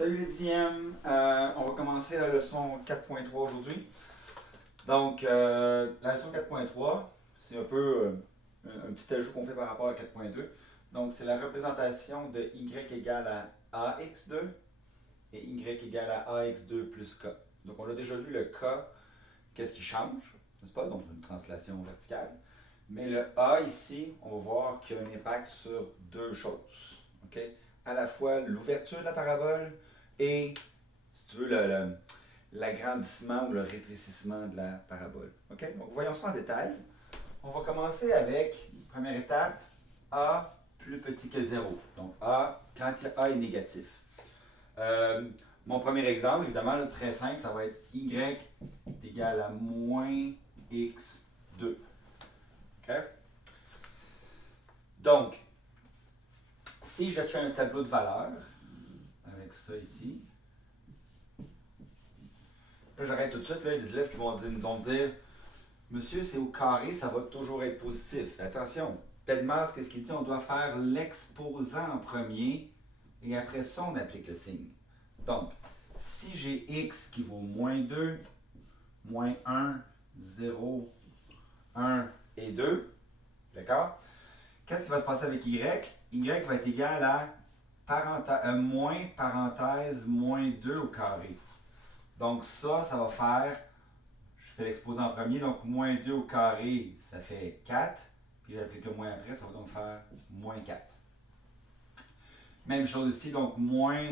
Salut les dixièmes. On va commencer la leçon 4.3 aujourd'hui. Donc, la leçon 4.3, c'est un peu un petit ajout qu'on fait par rapport à 4.2. Donc, c'est la représentation de y égale à ax2 et y égale à ax2 plus k. Donc, on a déjà vu le k, qu'est-ce qui change, n'est-ce pas? Donc, une translation verticale. Mais le a ici, on va voir qu'il y a un impact sur deux choses. OK? À la fois l'ouverture de la parabole et, si tu veux, l'agrandissement ou le rétrécissement de la parabole. OK? Donc, voyons ça en détail. On va commencer avec, première étape, a plus petit que 0. Donc, a, quand a est négatif. Mon premier exemple, évidemment, très simple, ça va être y est égal à moins x2. OK? Donc, si je fais un tableau de valeurs, avec ça ici, là j'arrête tout de suite, là, il y a des élèves qui nous vont dire Monsieur, c'est au carré, ça va toujours être positif. Attention, Pedmas, qu'est-ce qu'il dit? On doit faire l'exposant en premier et après ça, on applique le signe. Donc, si j'ai x qui vaut moins 2, moins 1, 0, 1 et 2, d'accord? Qu'est-ce qui va se passer avec y? Y va être égal à moins parenthèse moins 2 au carré. Donc ça va faire, je fais l'exposé en premier, donc moins 2 au carré, ça fait 4. Puis j'applique le moins après, ça va donc faire moins 4. Même chose ici, donc moins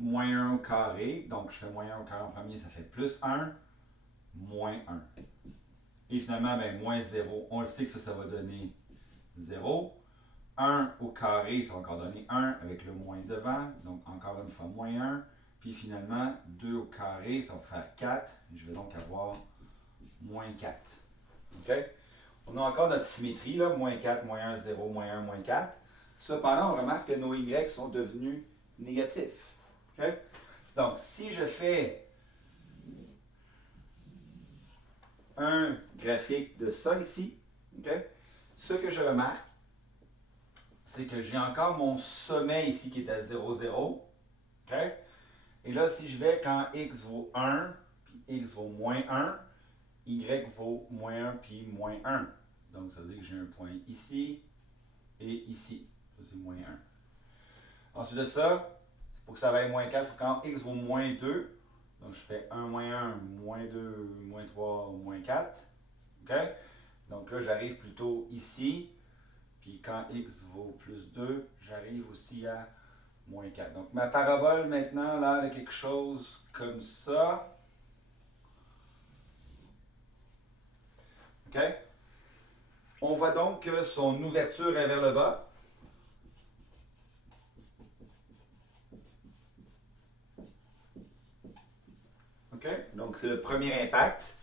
1 au carré. Donc je fais moins 1 au carré en premier, ça fait plus 1, moins 1. Et finalement, ben, moins 0, on le sait que ça va donner 0. 1 au carré, ça va encore donner 1 avec le moins devant, donc encore une fois moins 1. Puis finalement, 2 au carré, ça va faire 4. Je vais donc avoir moins 4. OK? On a encore notre symétrie, là, moins 4, moins 1, 0, moins 1, moins 4. Cependant, on remarque que nos y sont devenus négatifs. OK? Donc, si je fais un graphique de ça ici, OK? Ce que je remarque, c'est que j'ai encore mon sommet ici qui est à 0, 0. OK? Et là, si je vais quand x vaut 1, puis x vaut moins 1, y vaut moins 1, puis moins 1. Donc, ça veut dire que j'ai un point ici et ici. Ça, c'est moins 1. Ensuite de ça, pour que ça vaille moins 4, il faut quand x vaut moins 2. Donc, je fais 1, moins 1, moins 2, moins 3, moins 4. OK? Donc là, j'arrive plutôt ici. Puis quand x vaut plus 2, j'arrive aussi à moins 4. Donc ma parabole maintenant, là, elle a quelque chose comme ça. OK? On voit donc que son ouverture est vers le bas. OK? Donc c'est le premier impact.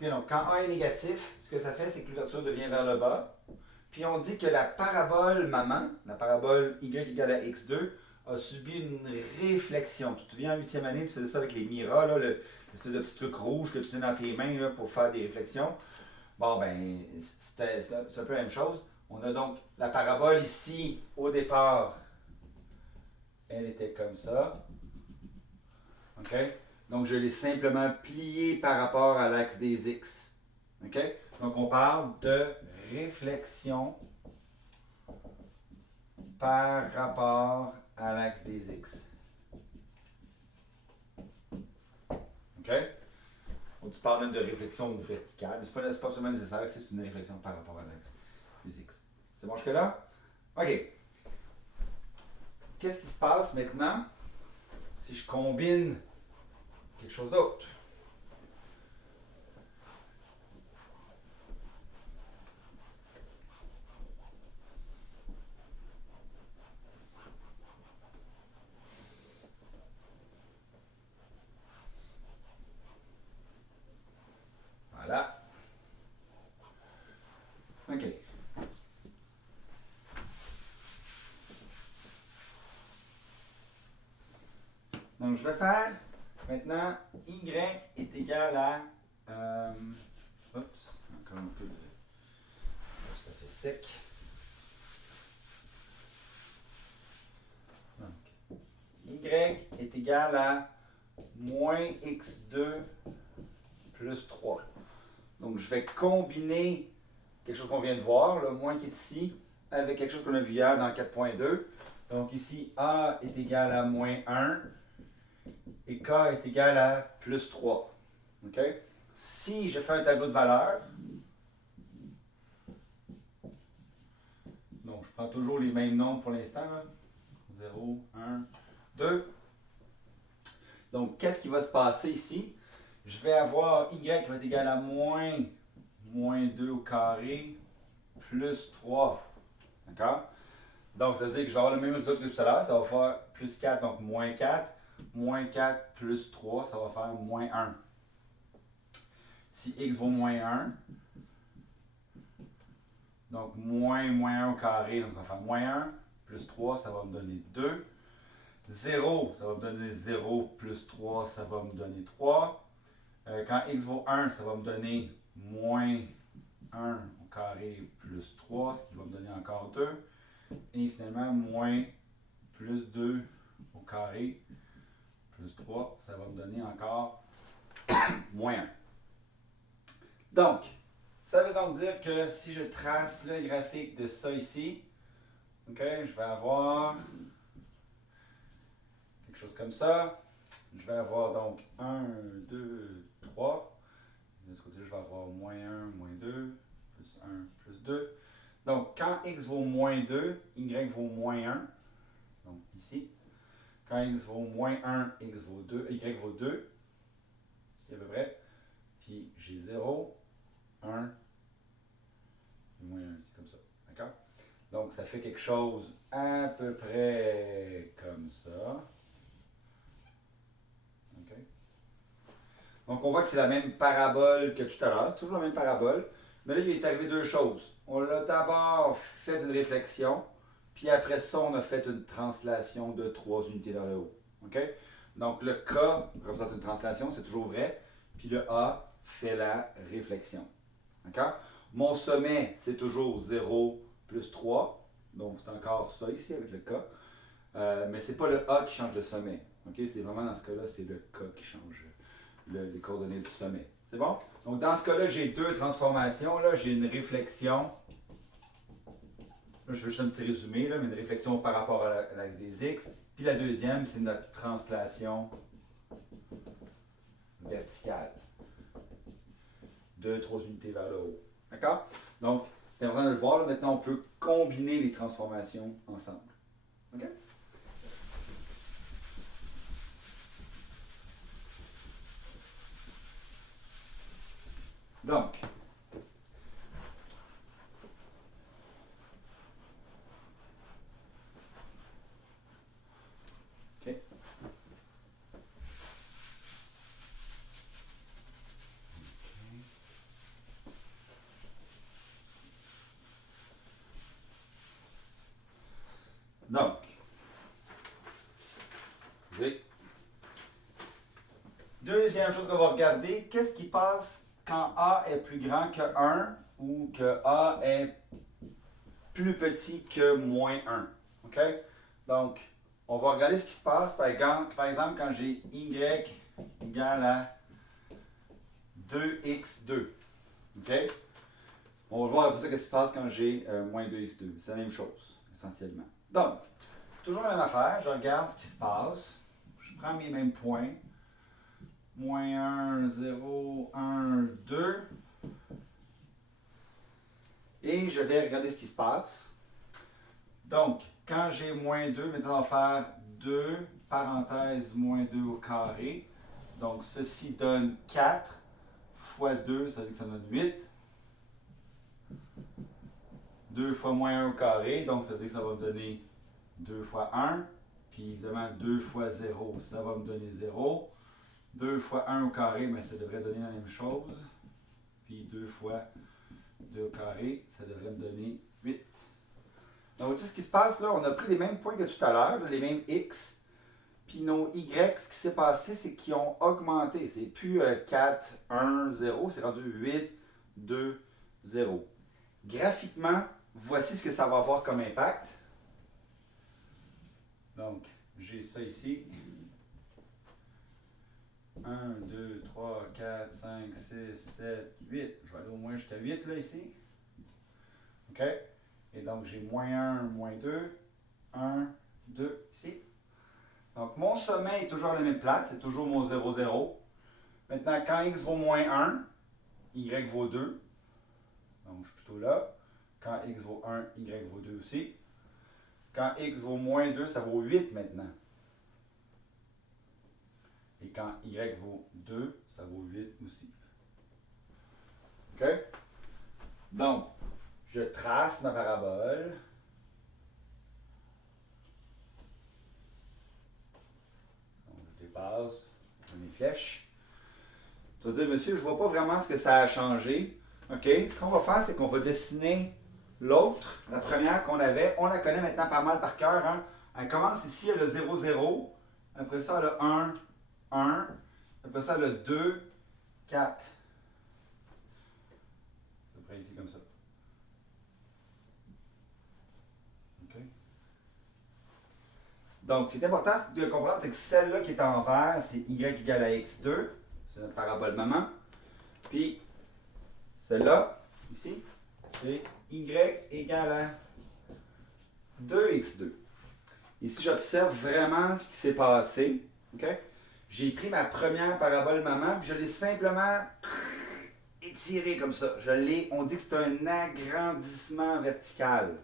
OK, donc quand A est négatif, ce que ça fait, c'est que l'ouverture devient vers le bas. Puis on dit que la parabole maman, la parabole y égale à x2, a subi une réflexion. Tu te souviens en 8e année, tu faisais ça avec les miras, là, l'espèce de petit truc rouge que tu tenais dans tes mains là, pour faire des réflexions. Bon, ben, c'est un peu la même chose. On a donc la parabole ici, au départ, elle était comme ça. OK? Donc, je l'ai simplement pliée par rapport à l'axe des X. OK? Donc, on parle de réflexion par rapport à l'axe des X. OK? Donc, tu parles même de réflexion verticale. C'est pas absolument nécessaire, c'est une réflexion par rapport à l'axe des X. C'est bon jusque-là? OK. Qu'est-ce qui se passe maintenant si je combine quelque chose d'autre? Voilà. OK. Donc, je vais faire maintenant y est égal à. Oups, encore un peu de. Ça fait sec. Donc, y est égal à moins x2 plus 3. Donc, je vais combiner quelque chose qu'on vient de voir, le moins qui est ici, avec quelque chose qu'on a vu hier dans 4.2. Donc, ici, a est égal à moins 1 et k est égal à plus 3. OK? Si je fais un tableau de valeurs, donc je prends toujours les mêmes nombres pour l'instant, 0, 1, 2. Donc, qu'est-ce qui va se passer ici? Je vais avoir y qui va être égal à moins 2 au carré plus 3. D'accord? Donc, ça veut dire que je vais avoir le même résultat que tout à l'heure. Ça va faire plus 4, donc moins 4. Moins 4 plus 3, ça va faire moins 1. Si x vaut moins 1, donc moins 1 au carré, donc ça va faire moins 1. Plus 3, ça va me donner 2. 0, ça va me donner 0 plus 3, ça va me donner 3. Quand x vaut 1, ça va me donner moins 1 au carré plus 3, ce qui va me donner encore 2. Et finalement, moins plus 2 au carré plus 3, ça va me donner encore moins 1. Donc, ça veut donc dire que si je trace le graphique de ça ici, ok, je vais avoir quelque chose comme ça. Je vais avoir donc 1, 2, 3. De ce côté, je vais avoir moins 1, moins 2, plus 1, plus 2. Donc, quand x vaut moins 2, y vaut moins 1. Donc, ici. Quand x vaut moins 1, y vaut 2. C'est à peu près. Puis, j'ai 0, 1, et moins 1. C'est comme ça. D'accord? Donc, ça fait quelque chose à peu près comme ça. OK? Donc, on voit que c'est la même parabole que tout à l'heure. C'est toujours la même parabole. Mais là, il est arrivé deux choses. On a d'abord fait une réflexion, puis après ça, on a fait une translation de 3 unités vers le haut. OK? Donc, le K représente une translation, c'est toujours vrai. Puis le A fait la réflexion. D'accord? Mon sommet, c'est toujours 0 plus 3. Donc, c'est encore ça ici avec le K. Mais ce n'est pas le A qui change le sommet. OK? C'est vraiment dans ce cas-là, c'est le K qui change les coordonnées du sommet. C'est bon? Donc, dans ce cas-là, j'ai deux transformations. Là, j'ai une réflexion. Là, je veux juste un petit résumé, là, mais une réflexion par rapport à l'axe des X. Puis la deuxième, c'est notre translation verticale. 2-3 unités vers le haut. D'accord? Donc, c'est important de le voir. Là. Maintenant, on peut combiner les transformations ensemble. OK? Donc, OK. Donc, deuxième chose qu'on va regarder, qu'est-ce qui passe quand A est plus grand que 1 ou que A est plus petit que moins 1. OK? Donc, on va regarder ce qui se passe, par exemple quand j'ai Y égale à 2x2. OK? On va voir après ça ce qui se passe quand j'ai moins 2x2. C'est la même chose, essentiellement. Donc, toujours la même affaire, je regarde ce qui se passe. Je prends mes mêmes points. Moins 1, 0, 1, 2. Et je vais regarder ce qui se passe. Donc, quand j'ai moins 2, maintenant on va faire 2, parenthèse, moins 2 au carré. Donc, ceci donne 4 fois 2, ça veut dire que ça donne 8. 2 fois moins 1 au carré, donc ça veut dire que ça va me donner 2 fois 1. Puis évidemment, 2 fois 0, ça va me donner 0. 2 fois 1 au carré, mais ça devrait donner la même chose. Puis 2 fois 2 au carré, ça devrait me donner 8. Donc, tout ce qui se passe là, on a pris les mêmes points que tout à l'heure, les mêmes x. Puis nos y, ce qui s'est passé, c'est qu'ils ont augmenté. C'est plus 4, 1, 0, c'est rendu 8, 2, 0. Graphiquement, voici ce que ça va avoir comme impact. Donc, j'ai ça ici. 1, 2, 3, 4, 5, 6, 7, 8. Je vais aller au moins jusqu'à 8 là ici. OK? Et donc j'ai moins 1, moins 2. 1, 2, ici. Donc mon sommet est toujours à la même place, c'est toujours mon 0, 0. Maintenant, quand x vaut moins 1, y vaut 2. Donc je suis plutôt là. Quand x vaut 1, y vaut 2 aussi. Quand x vaut moins 2, ça vaut 8 maintenant. Et quand y vaut 2, ça vaut 8 aussi. OK? Donc, je trace ma parabole. Donc, je dépasse mes flèches. Tu vas dire, monsieur, je ne vois pas vraiment ce que ça a changé. OK? Ce qu'on va faire, c'est qu'on va dessiner l'autre, la première qu'on avait. On la connaît maintenant pas mal par cœur. Hein? Elle commence ici, elle a 0, 0. Après ça, elle a 1, 1. Après ça, elle a 2, 4. À peu près ici, comme ça. OK? Donc, ce qui est important de comprendre, c'est que celle-là qui est en vert, c'est y égale à x2. C'est notre parabole maman. Puis, celle-là, ici, c'est y égale à 2x2. Et si j'observe vraiment ce qui s'est passé, okay, j'ai pris ma première parabole maman, puis je l'ai simplement étirée comme ça. On dit que c'est un agrandissement vertical.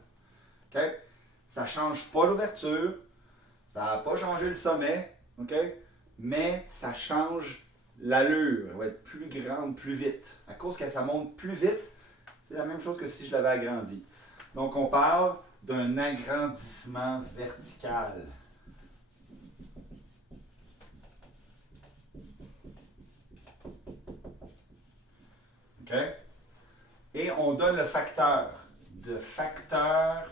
Okay? Ça ne change pas l'ouverture, ça n'a pas changé le sommet, okay? Mais ça change l'allure. Elle va être plus grande, plus vite. À cause que ça monte plus vite, c'est la même chose que si je l'avais agrandi. Donc on parle d'un agrandissement vertical. OK? Et on donne le facteur. De facteur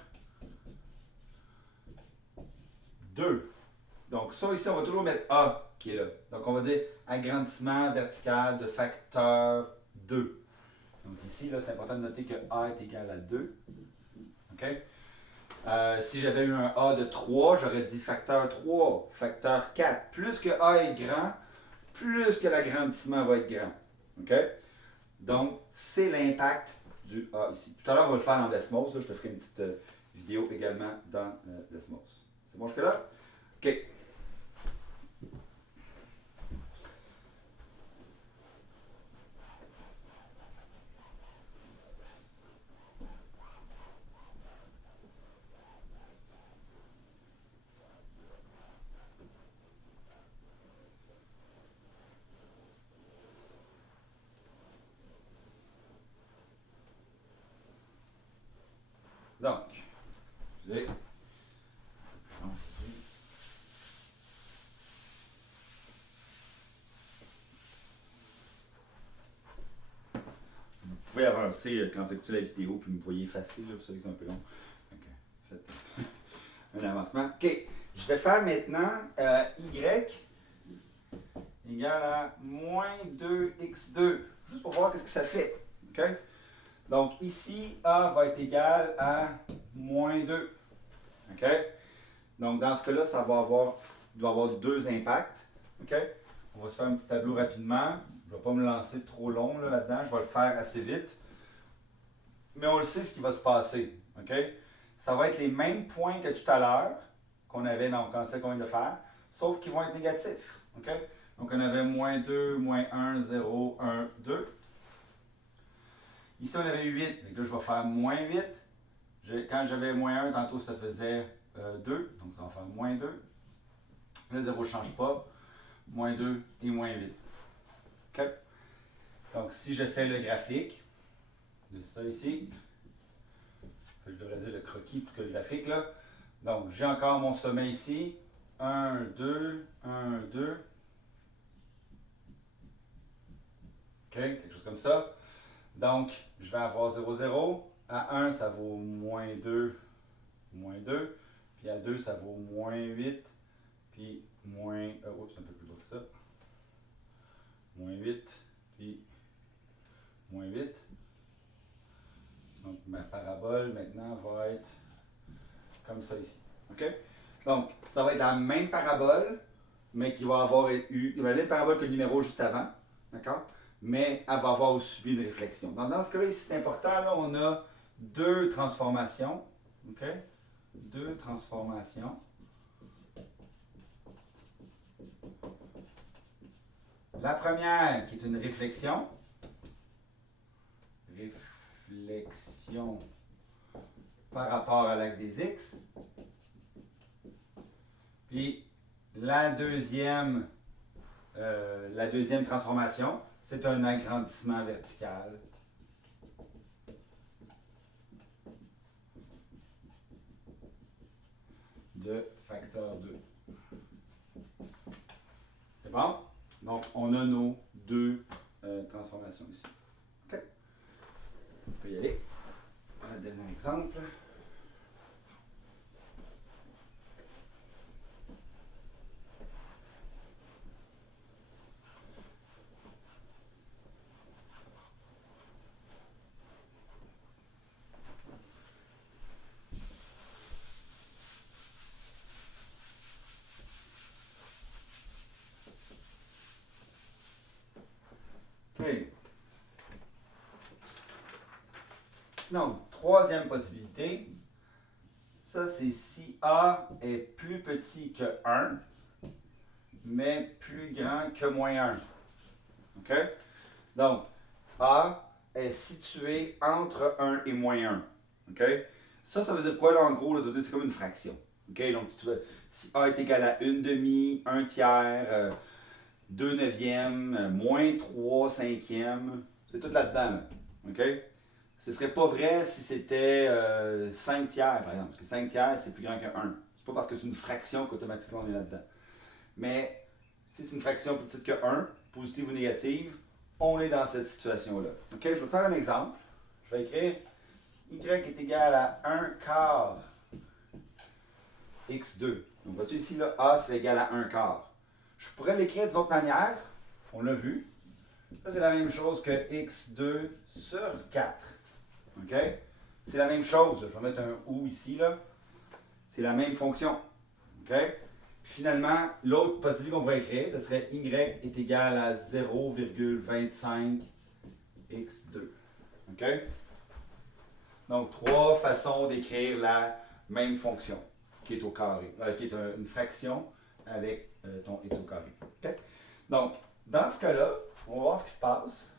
2. Donc ça ici, on va toujours mettre A qui est là. Donc on va dire agrandissement vertical de facteur 2. Donc ici, là, c'est important de noter que A est égal à 2. OK? Si j'avais eu un A de 3, j'aurais dit facteur 3, facteur 4. Plus que A est grand, plus que l'agrandissement va être grand. OK? Donc, c'est l'impact du A ici. Tout à l'heure, on va le faire en Desmos. Là, je te ferai une petite vidéo également dans Desmos. C'est bon jusque-là? OK. Donc, vous avez... Vous pouvez avancer quand vous écoutez la vidéo, puis me voyez facile, là, pour ça que c'est un peu long. Donc, faites un avancement. OK. Je vais faire maintenant Y égale à moins 2x2. Juste pour voir ce que ça fait. OK? Donc ici, A va être égal à moins 2. OK? Donc dans ce cas-là, il doit avoir deux impacts. OK? On va se faire un petit tableau rapidement. Je ne vais pas me lancer trop long là-dedans. Je vais le faire assez vite. Mais on le sait ce qui va se passer. OK? Ça va être les mêmes points que tout à l'heure qu'on avait dans le concept qu'on vient de faire, sauf qu'ils vont être négatifs. OK? Donc on avait moins 2, moins 1, 0, 1, 2. Ici, on avait 8. Donc là, je vais faire moins 8. Quand j'avais moins 1, tantôt, ça faisait 2. Donc, ça va faire moins 2. Le 0 ne change pas. Moins 2 et moins 8. OK? Donc, si je fais le graphique de ça ici, je devrais dire le croquis plutôt que le graphique, là. Donc, j'ai encore mon sommet ici. 1, 2, 1, 2. OK? Quelque chose comme ça. Donc, je vais avoir 0, 0. À 1, ça vaut moins 2, moins 2. Puis à 2, ça vaut moins 8. Puis moins... oups, un peu plus bas que ça. Moins 8. Puis moins 8. Donc, ma parabole, maintenant, va être comme ça ici. OK? Donc, ça va être la même parabole, mais qui va avoir eu la même parabole que le numéro juste avant. D'accord? Mais elle va avoir subi une réflexion. Donc, dans ce cas-là, ici, c'est important. Là, on a deux transformations. OK? Deux transformations. La première, qui est une réflexion. Réflexion par rapport à l'axe des X. Puis la deuxième transformation, c'est un agrandissement vertical de facteur 2. C'est bon? Donc, on a nos deux transformations ici. OK? On peut y aller. On va donner un exemple. OK. Donc, troisième possibilité, ça c'est si A est plus petit que 1, mais plus grand que moins 1. OK? Donc, A est situé entre 1 et moins 1. OK? Ça veut dire quoi là en gros? Là, ça veut dire que c'est comme une fraction. OK? Donc, si A est égal à 1 demi, 1 tiers, 2 neuvièmes, moins 3 cinquièmes, c'est tout là-dedans. Là. OK? Ce ne serait pas vrai si c'était 5 tiers, par exemple. Parce que 5 tiers, c'est plus grand que 1. C'est pas parce que c'est une fraction qu'automatiquement on est là-dedans. Mais si c'est une fraction plus petite que 1, positive ou négative, on est dans cette situation-là. OK, je vais te faire un exemple. Je vais écrire y est égal à 1 quart x2. Donc, vois-tu ici, là, a c'est égal à 1 quart. Je pourrais l'écrire d'une autre manière. On l'a vu. Ça, c'est la même chose que x2 sur 4. OK? C'est la même chose. Là. Je vais mettre un ou ici. Là. C'est la même fonction. OK? Finalement, l'autre possibilité qu'on pourrait écrire, ce serait y est égal à 0,25 x2. OK? Donc, trois façons d'écrire la même fonction qui est au carré, qui est une fraction avec ton x au carré. OK? Donc, dans ce cas-là, on va voir ce qui se passe.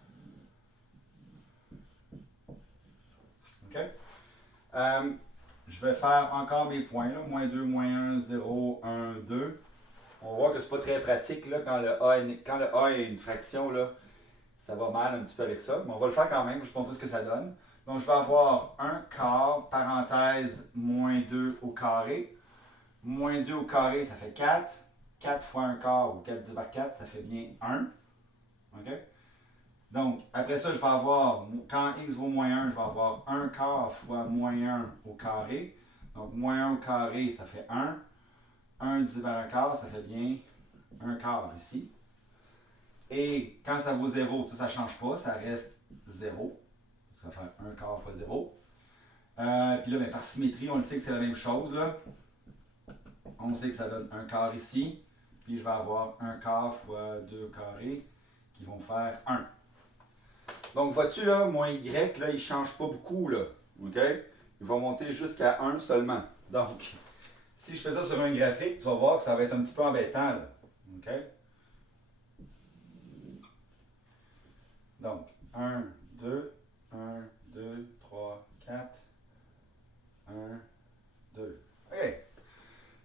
OK? Je vais faire encore mes points, là. Moins 2, moins 1, 0, 1, 2. On va voir que c'est pas très pratique là, quand le A est une fraction, là, ça va mal un petit peu avec ça. Mais on va le faire quand même, je vais vous montrer ce que ça donne. Donc je vais avoir 1 quart, parenthèse, moins 2 au carré. Moins 2 au carré, ça fait 4. 4 fois 1 quart, ou 4 divisé par 4, ça fait bien 1. OK? Donc, après ça, je vais avoir, quand x vaut moins 1, je vais avoir 1 quart fois moins 1 au carré. Donc, moins 1 au carré, ça fait 1. 1 divisé par 1 quart, ça fait bien 1 quart ici. Et quand ça vaut 0, ça ne change pas, ça reste 0. Ça va faire 1 quart fois 0. Puis là, ben, par symétrie, on le sait que c'est la même chose. Là. On sait que ça donne 1 quart ici. Puis je vais avoir 1 quart fois 2 au carré qui vont faire 1. Donc, vois-tu, là, mon y, là, il ne change pas beaucoup, là. OK? Il va monter jusqu'à 1 seulement. Donc, si je fais ça sur un graphique, tu vas voir que ça va être un petit peu embêtant, là. OK? Donc, 1, 2, 1, 2, 3, 4, 1, 2. OK.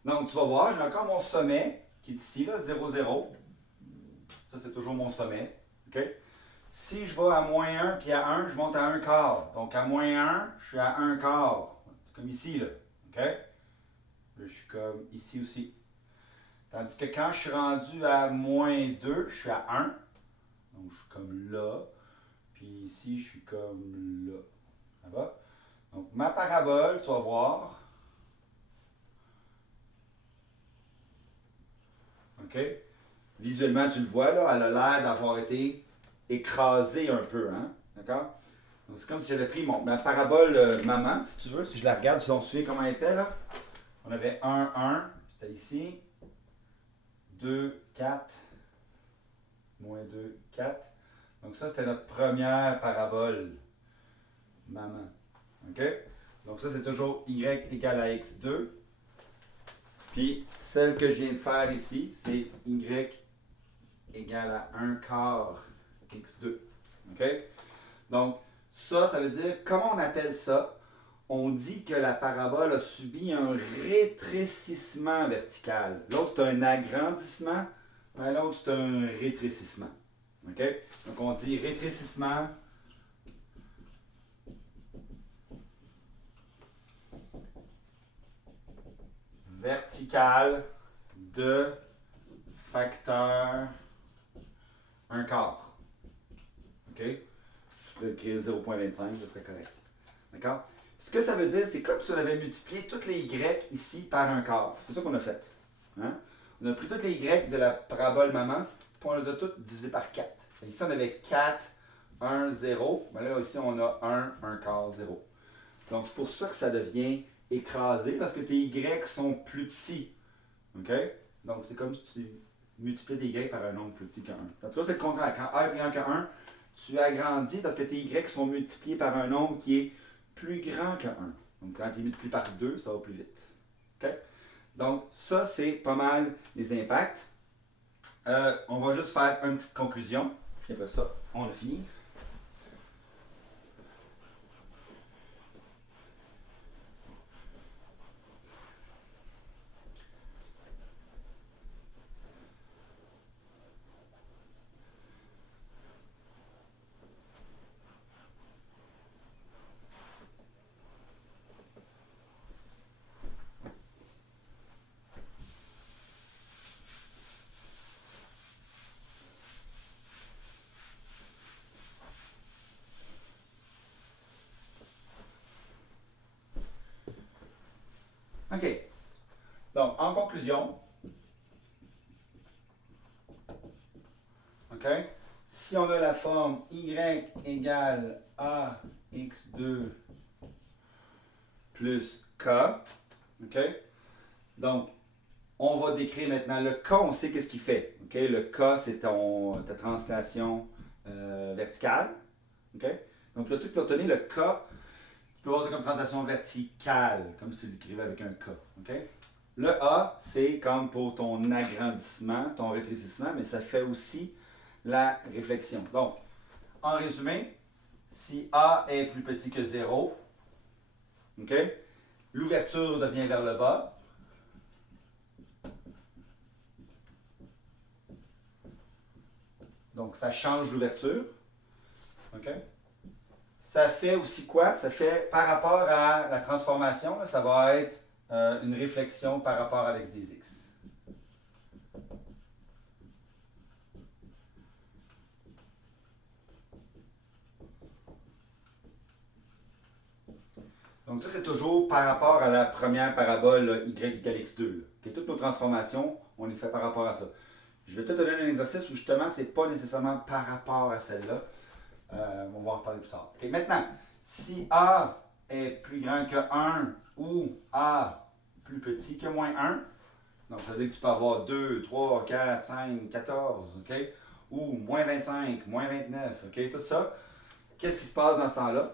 Donc, tu vas voir, j'ai encore mon sommet qui est ici, là, 0, 0. Ça, c'est toujours mon sommet. OK? Si je vais à moins 1 puis à 1, je monte à 1 quart. Donc, à moins 1, je suis à 1 quart. Comme ici, là. OK? Là, je suis comme ici aussi. Tandis que quand je suis rendu à moins 2, je suis à 1. Donc, je suis comme là. Puis ici, je suis comme là. Ça va? Donc, ma parabole, tu vas voir. OK? Visuellement, tu le vois, là, elle a l'air d'avoir été écrasée un peu. Hein? D'accord? Donc, c'est comme si j'avais pris ma parabole maman, si tu veux. Si je la regarde, tu t'en souviens comment elle était, là? On avait 1, 1. c'était ici. 2, 4. Moins 2, 4. Donc ça, c'était notre première parabole. Maman. OK? Donc ça, c'est toujours y égale à x2. Puis celle que je viens de faire ici, c'est y égale à 1 quart x2. OK? Donc ça veut dire, comment on appelle ça? On dit que la parabole a subi un rétrécissement vertical. L'autre, c'est un agrandissement. L'autre, c'est un rétrécissement. OK? Donc on dit rétrécissement vertical de facteur 1 quart. OK? Je pourrais écrire 0,25, ce serait correct. D'accord? Ce que ça veut dire, c'est comme si on avait multiplié toutes les y ici par 1 quart. C'est ça qu'on a fait. Hein? On a pris toutes les y de la parabole maman, puis on les a toutes divisées par 4. Ici, on avait 4, 1, 0. Mais là, ici, on a 1 quart, 0. Donc, c'est pour ça que ça devient écrasé, parce que tes y sont plus petits. OK? Donc, c'est comme si tu multipliais tes y par un nombre plus petit que 1. En tout cas, c'est le contraire. Quand a est plus grand que 1, tu agrandis parce que tes y sont multipliés par un nombre qui est plus grand que 1. Donc, quand tu multiplies par 2, ça va plus vite. OK? Donc, ça, c'est pas mal les impacts. On va juste faire une petite conclusion. Puis après ça, on a fini. OK. Donc, en conclusion, OK? Si on a la forme y égale a x2 plus k, OK? Donc, on va décrire maintenant le k, on sait qu'est-ce qu'il fait. OK? Le k, c'est ta translation verticale. OK? Donc, le truc pour obtenir le k, tu peux voir ça comme translation verticale, comme si tu l'écrivais avec un k. OK? Le A, c'est comme pour ton agrandissement, ton rétrécissement, mais ça fait aussi la réflexion. Donc, en résumé, si A est plus petit que 0, okay, l'ouverture devient vers le bas. Donc, ça change l'ouverture. Okay. Ça fait aussi quoi? Ça fait, par rapport à la transformation, là, ça va être une réflexion par rapport à l'ex des x. Donc ça, c'est toujours par rapport à la première parabole là, y égale x2. Okay, toutes nos transformations, on les fait par rapport à ça. Je vais te donner un exercice où justement, ce n'est pas nécessairement par rapport à celle-là. On va en reparler plus tard. Okay, maintenant, si A est plus grand que 1 ou A plus petit que moins 1, donc ça veut dire que tu peux avoir 2, 3, 4, 5, 14, OK? Ou moins 25, moins 29, OK? Tout ça. Qu'est-ce qui se passe dans ce temps-là?